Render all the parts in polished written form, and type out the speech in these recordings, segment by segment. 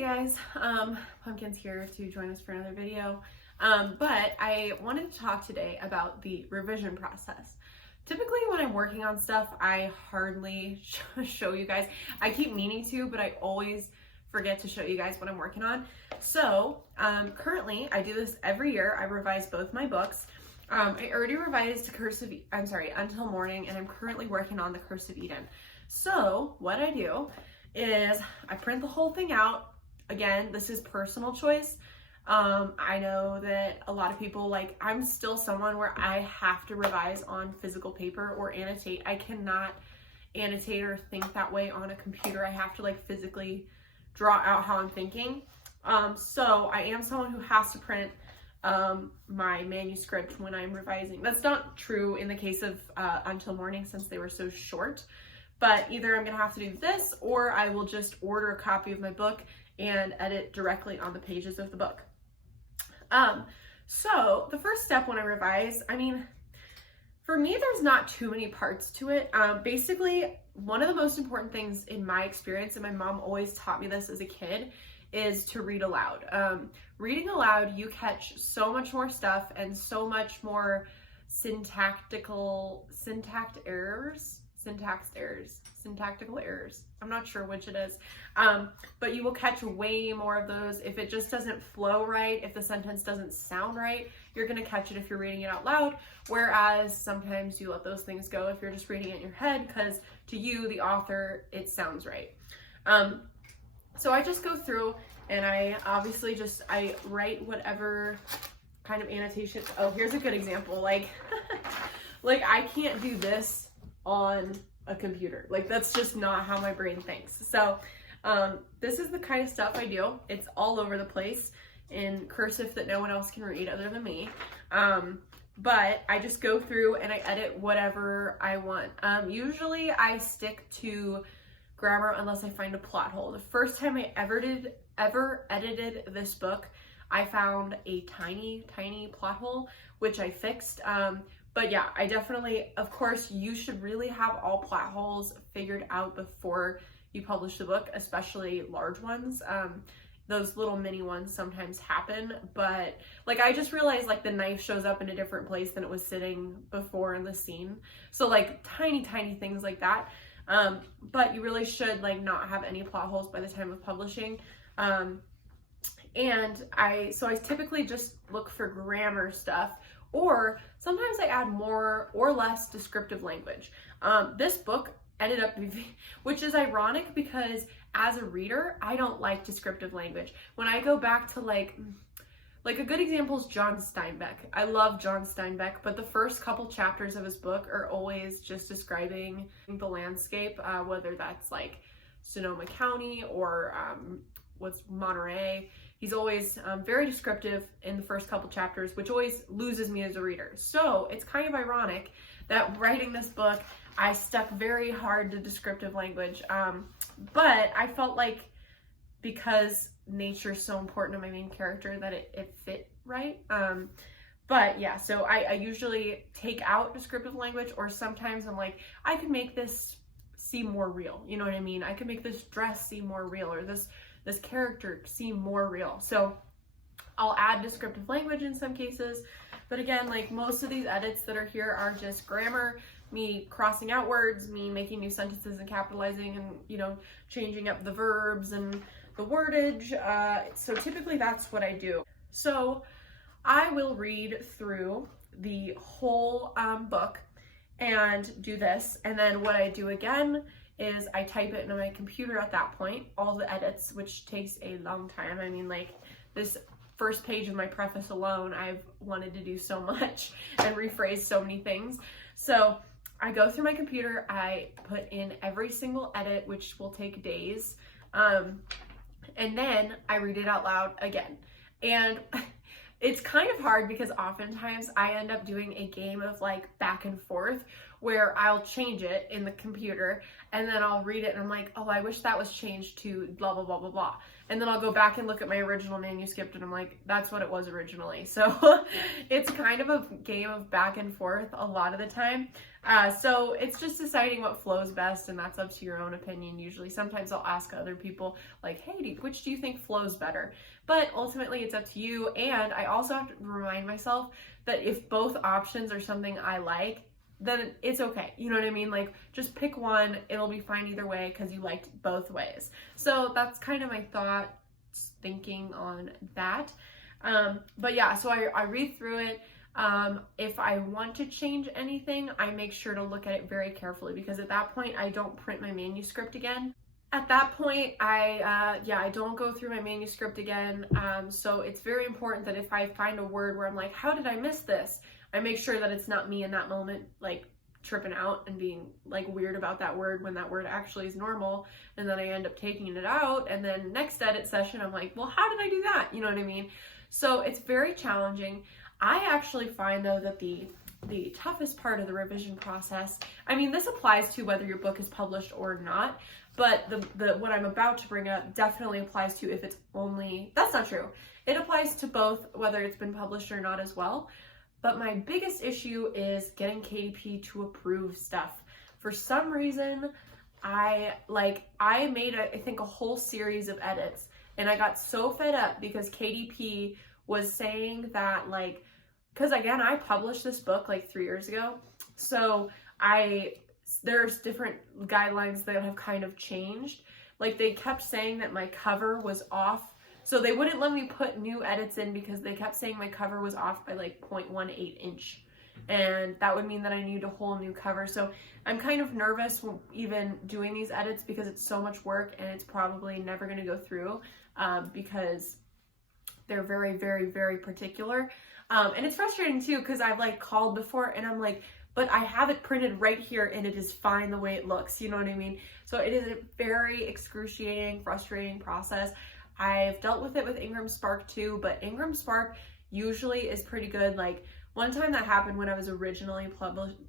Hey guys, Pumpkin's here to join us for another video, but I wanted to talk today about the revision process. Typically when I'm working on stuff, I hardly show you guys. I keep meaning to, but I always forget to show you guys what I'm working on. So currently, I do this every year. I revise both my books. I already revised Until Morning, and I'm currently working on The Curse of Eden. So what I do is I print the whole thing out. Again, this is personal choice. I know that a lot of people, I'm still someone where I have to revise on physical paper or annotate. I cannot annotate or think that way on a computer. I have to physically draw out how I'm thinking. So I am someone who has to print my manuscript when I'm revising. That's not true in the case of Until Morning, since they were so short. But either I'm gonna have to do this, or I will just order a copy of my book and edit directly on the pages of the book. So the first step when I revise, for me, there's not too many parts to it. Basically, one of the most important things in my experience, and my mom always taught me this as a kid, is to read aloud. Reading aloud, you catch so much more stuff and so much more syntactical errors. I'm not sure which it is. But you will catch way more of those. If it just doesn't flow right, if the sentence doesn't sound right, you're gonna catch it if you're reading it out loud. Whereas sometimes you let those things go if you're just reading it in your head, because to you, the author, it sounds right. So I just go through and I obviously I write whatever kind of annotation. Oh, here's a good example. I can't do this on a computer. That's just not how my brain thinks. So this is the kind of stuff I do. It's all over the place in cursive that no one else can read other than me. But I just go through and I edit whatever I want. Usually I stick to grammar unless I find a plot hole. The first time I ever edited this book, I found a tiny plot hole, which I fixed. But yeah, I definitely, of course, you should really have all plot holes figured out before you publish the book, especially large ones. Those little mini ones sometimes happen, but I just realized the knife shows up in a different place than it was sitting before in the scene. So tiny things like that. But you really should not have any plot holes by the time of publishing. And I typically just look for grammar stuff, or sometimes I add more or less descriptive language. This book ended up, which is ironic because as a reader, I don't like descriptive language. When I go back to a good example is John Steinbeck. I love John Steinbeck, but the first couple chapters of his book are always just describing the landscape, whether that's Sonoma County or what's Monterey. He's always very descriptive in the first couple chapters, which always loses me as a reader. So it's kind of ironic that writing this book, I stuck very hard to descriptive language. But I felt because nature's so important to my main character that it fit right. But yeah, so I usually take out descriptive language, or sometimes I'm I could make this seem more real. You know what I mean? I could make this dress seem more real, or this character seem more real. So I'll add descriptive language in some cases. But again, most of these edits that are here are just grammar, me crossing out words, me making new sentences and capitalizing and, changing up the verbs and the wordage. So typically that's what I do. So I will read through the whole book and do this. And then what I do again is I type it into my computer at that point, all the edits, which takes a long time. This first page of my preface alone, I've wanted to do so much and rephrase so many things. So I go through my computer, I put in every single edit, which will take days. And then I read it out loud again. And it's kind of hard because oftentimes I end up doing a game of back and forth, where I'll change it in the computer and then I'll read it and I'm like, oh, I wish that was changed to blah, blah, blah, blah, blah. And then I'll go back and look at my original manuscript and I'm like, that's what it was originally. So it's kind of a game of back and forth a lot of the time. So it's just deciding what flows best, and that's up to your own opinion usually. Sometimes I'll ask other people like, hey, which do you think flows better? But ultimately it's up to you. And I also have to remind myself that if both options are something I like, then it's okay. You know what I mean? Like, just pick one, it'll be fine either way because you liked both ways. So that's kind of my thinking on that. But yeah, so I read through it. If I want to change anything, I make sure to look at it very carefully, because at that point I don't print my manuscript again. At that point, I don't go through my manuscript again. So it's very important that if I find a word where I'm like, how did I miss this? I make sure that it's not me in that moment, like tripping out and being like weird about that word when that word actually is normal. And then I end up taking it out. And then next edit session, I'm like, well, how did I do that? You know what I mean? So it's very challenging. I actually find though that the toughest part of the revision process, I mean, this applies to whether your book is published or not, but the what I'm about to bring up definitely applies to if it's only, that's not true. It applies to both, whether it's been published or not as well. But my biggest issue is getting KDP to approve stuff. For some reason, I made I think a whole series of edits, and I got so fed up because KDP was saying that, like, because again, I published this book like 3 years ago. So there's different guidelines that have kind of changed. Like, they kept saying that my cover was off. So they wouldn't let me put new edits in because they kept saying my cover was off by like 0.18 inch. And that would mean that I needed a whole new cover. So I'm kind of nervous even doing these edits because it's so much work and it's probably never going to go through because they're very, very, very particular. And it's frustrating too because I've like called before and I'm like, but I have it printed right here and it is fine the way it looks. You know what I mean? So it is a very excruciating, frustrating process. I've dealt with it with Ingram Spark too, but Ingram Spark usually is pretty good. Like, one time that happened when I was originally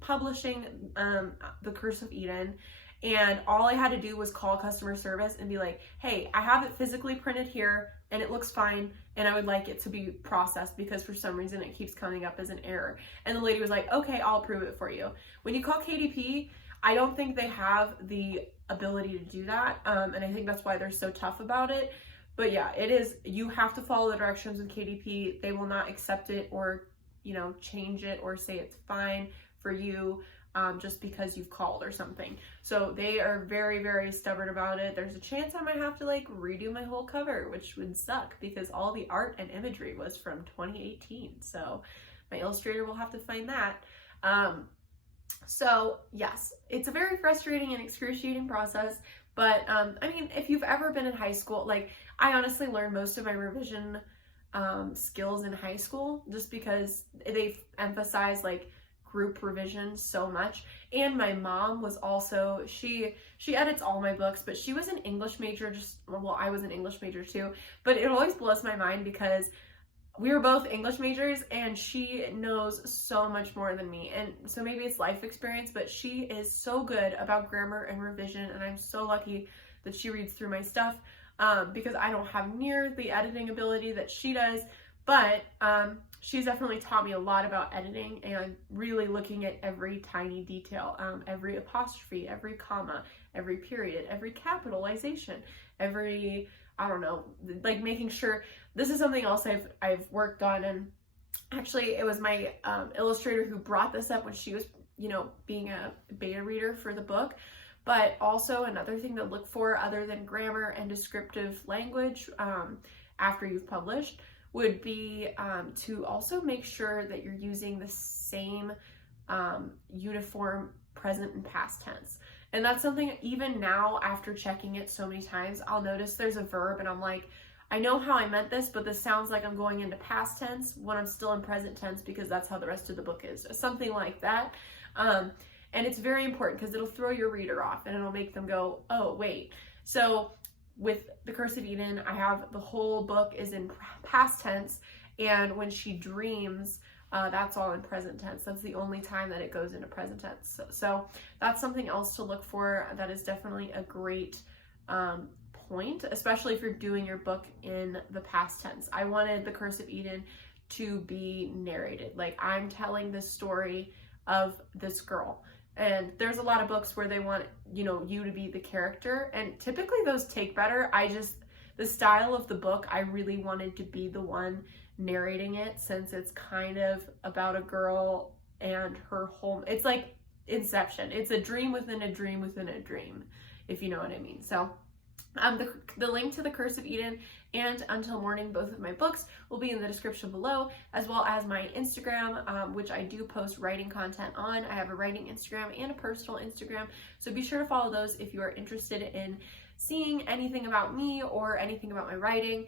publishing The Curse of Eden, and all I had to do was call customer service and be like, hey, I have it physically printed here and it looks fine and I would like it to be processed because for some reason it keeps coming up as an error. And the lady was like, okay, I'll approve it for you. When you call KDP, I don't think they have the ability to do that, and I think that's why they're so tough about it. But yeah, it is, you have to follow the directions with KDP. They will not accept it or, you know, change it or say it's fine for you just because you've called or something. So they are very, very stubborn about it. There's a chance I might have to like redo my whole cover, which would suck because all the art and imagery was from 2018. So my illustrator will have to find that. So yes, it's a very frustrating and excruciating process. But I mean, if you've ever been in high school, like, I honestly learned most of my revision skills in high school just because they emphasize like group revision so much. And my mom was also, she edits all my books, but she was an English major, well, I was an English major too, but it always blows my mind because we were both English majors and she knows so much more than me. And so maybe it's life experience, but she is so good about grammar and revision. And I'm so lucky that she reads through my stuff because I don't have near the editing ability that she does. But she's definitely taught me a lot about editing and really looking at every tiny detail, every apostrophe, every comma, every period, every capitalization, every, I don't know, like making sure. This is something else I've worked on, and actually it was my illustrator who brought this up when she was, you know, being a beta reader for the book. But also another thing to look for other than grammar and descriptive language after you've published would be to also make sure that you're using the same uniform present and past tense. And that's something even now after checking it so many times, I'll notice there's a verb and I'm like, I know how I meant this, but this sounds like I'm going into past tense when I'm still in present tense because that's how the rest of the book is. Something like that. And it's very important because it'll throw your reader off and it'll make them go, oh, wait. So with The Curse of Eden, I have the whole book is in past tense. And when she dreams, that's all in present tense. That's the only time that it goes into present tense. So that's something else to look for. That is definitely a great point, especially if you're doing your book in the past tense. I wanted the Curse of Eden to be narrated. Like, I'm telling this story of this girl. And there's a lot of books where they want, you know, you to be the character, and typically those take better. The style of the book, I really wanted to be the one narrating it, since it's kind of about a girl and her whole, it's like Inception. It's a dream within a dream within a dream, if you know what I mean. So the link to the Curse of Eden and Until Morning, both of my books, will be in the description below, as well as my Instagram, which I do post writing content on. I have a writing Instagram and a personal Instagram, so be sure to follow those if you are interested in seeing anything about me or anything about my writing.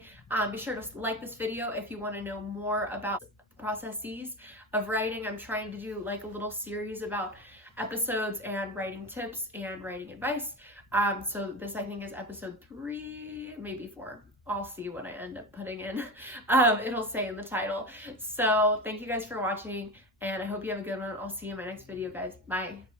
Be sure to like this video if you want to know more about the processes of writing. I'm trying to do like a little series about episodes and writing tips and writing advice. So this, I think, is episode 3, maybe 4. I'll see what I end up putting in. It'll say in the title. So thank you guys for watching, and I hope you have a good one. I'll see you in my next video, guys. Bye.